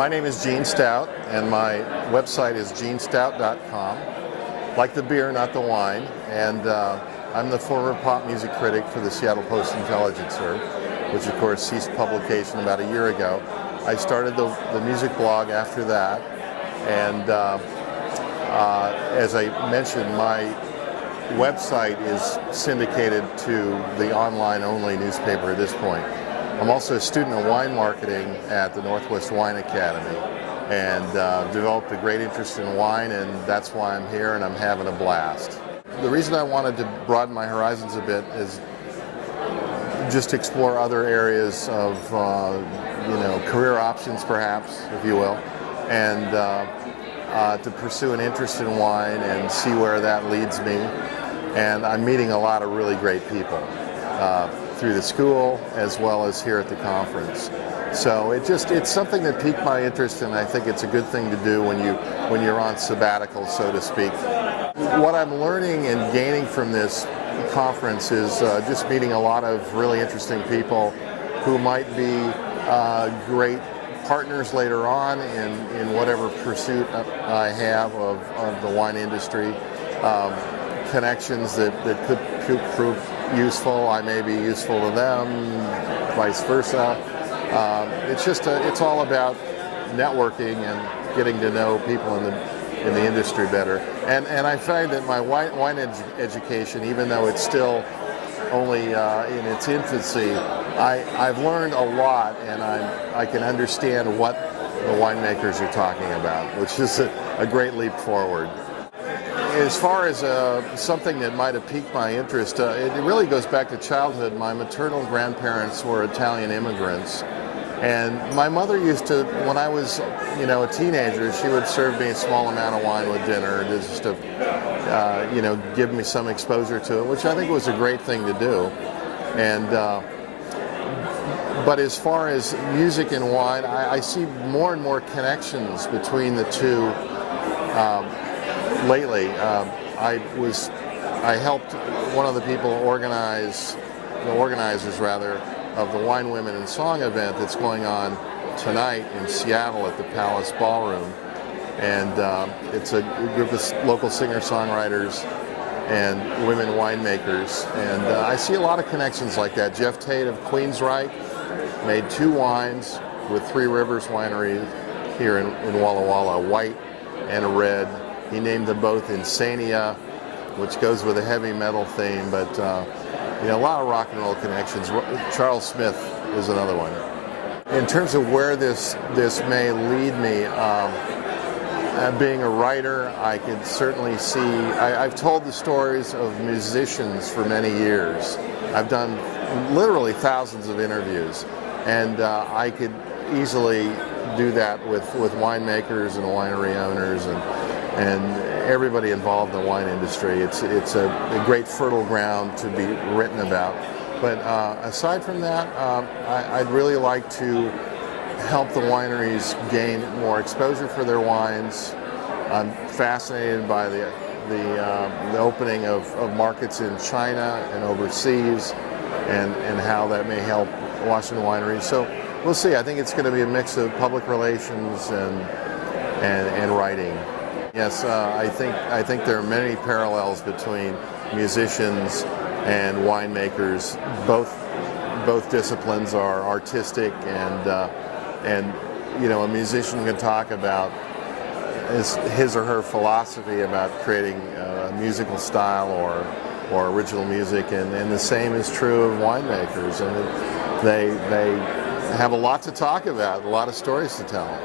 My name is Gene Stout, and my website is genestout.com. Like the beer, not the wine. And I'm the former pop music critic for the Seattle Post-Intelligencer, which of course ceased publication about a year ago. I started the music blog after that, and as I mentioned, my website is syndicated to the online-only newspaper at this point. I'm also a student of wine marketing at the Northwest Wine Academy, and developed a great interest in wine, and that's why I'm here and I'm having a blast. The reason I wanted to broaden my horizons a bit is just explore other areas of career options, perhaps, if you will, and to pursue an interest in wine and see where that leads me. And I'm meeting a lot of really great people through the school as well as here at the conference. So it's something that piqued my interest, and I think it's a good thing to do when you're on sabbatical, so to speak. What I'm learning and gaining from this conference is just meeting a lot of really interesting people who might be great partners later on in whatever pursuit I have of the wine industry. Connections that could prove useful. I may be useful to them, vice versa. It's all about networking and getting to know people in the industry better. And I find that my wine education, even though it's still only in its infancy, I've learned a lot, and I can understand what the winemakers are talking about, which is a great leap forward. As far as something that might have piqued my interest, it really goes back to childhood. My maternal grandparents were Italian immigrants, and my mother used to, when I was a teenager, she would serve me a small amount of wine with dinner just to give me some exposure to it, which I think was a great thing to do. And but as far as music and wine, I see more and more connections between the two. Lately, I helped one of the people organizers of the Wine, Women, and Song event that's going on tonight in Seattle at the Palace Ballroom. And it's a group of local singer-songwriters and women winemakers. And I see a lot of connections like that. Jeff Tate of Queensryche made 2 wines with Three Rivers Winery here in Walla Walla, a white and a red. He named them both Insania, which goes with a heavy metal theme, but a lot of rock and roll connections. Charles Smith is another one. In terms of where this may lead me, being a writer, I could certainly see, I've told the stories of musicians for many years. I've done literally thousands of interviews, and I could easily do that with winemakers and winery owners and everybody involved in the wine industry. It's a great fertile ground to be written about. But aside from that, I'd really like to help the wineries gain more exposure for their wines. I'm fascinated by the opening of markets in China and overseas, and how that may help Washington wineries. So we'll see. I think it's going to be a mix of public relations and writing. Yes, I think there are many parallels between musicians and winemakers. Both disciplines are artistic, and a musician can talk about his or her philosophy about creating a musical style or original music, and the same is true of winemakers. And they have a lot to talk about, a lot of stories to tell.